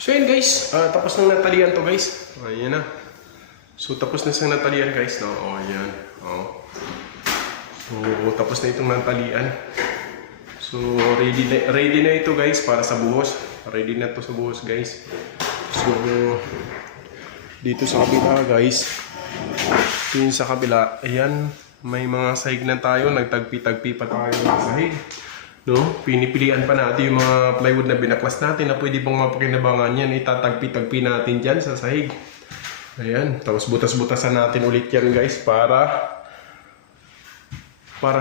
So yun guys, tapos nang natalian to guys. Ayan na. So tapos na siyang natalian guys. No? Oh, ayan. Oh. So tapos na itong natalian. So ready na ito guys para sa buhos. Ready na to sa buhos guys. So dito sa kabila guys. Yun sa kabila. Ayan. May mga sahig na tayo. Nagtagpi-tagpi pa tayo ng sahig. No? Pinipilian pa natin yung mga plywood na binaklas natin na pwede bang mapakinabangan yan. Itatagpi-tagpi natin dyan sa sahig. Ayan. Tapos butas-butasan natin ulit yan guys para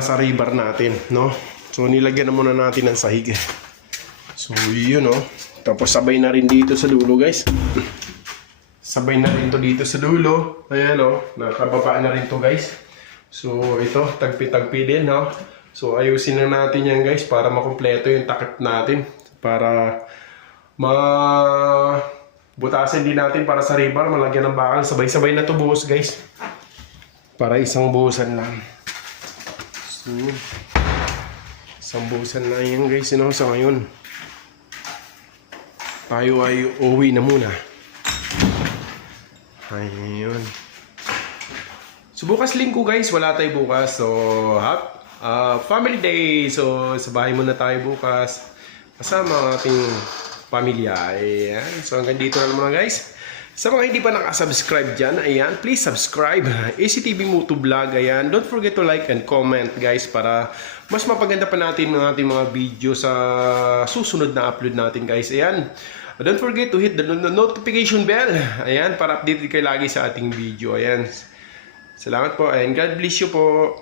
sa rebar natin. No? So nilagyan na muna natin ng sahig. So yun no. Tapos sabay na rin dito sa dulo guys. Sabay na rin to dito sa dulo. Ayan o. Nakababa na rin to guys. So ito. Tagpi-tagpi din no. So ayusin na natin yan guys para makumpleto yung takip natin. Para butasin din natin para sa rebar. Malagyan ng bakal. Sabay-sabay na to buhos guys. Para isang buhusan lang. So isang buhusan lang yan guys. You know, sa ngayon tayo ay uwi na muna. Ayun. So bukas linggo guys. Wala tayo bukas. So family day. So sa bahay muna tayo bukas kasama ang ating pamilya. Ayan. So hanggang dito na naman guys. Sa mga hindi pa nakasubscribe dyan, ayan, please subscribe. ACTV Moto Vlog. Ayan. Don't forget to like and comment guys para mas mapaganda pa natin ang ating mga video sa susunod na upload natin guys. Ayan. Don't forget to hit the notification bell. Ayan, para updated kayo lagi sa ating video. Ayan. Salamat po and God bless you po.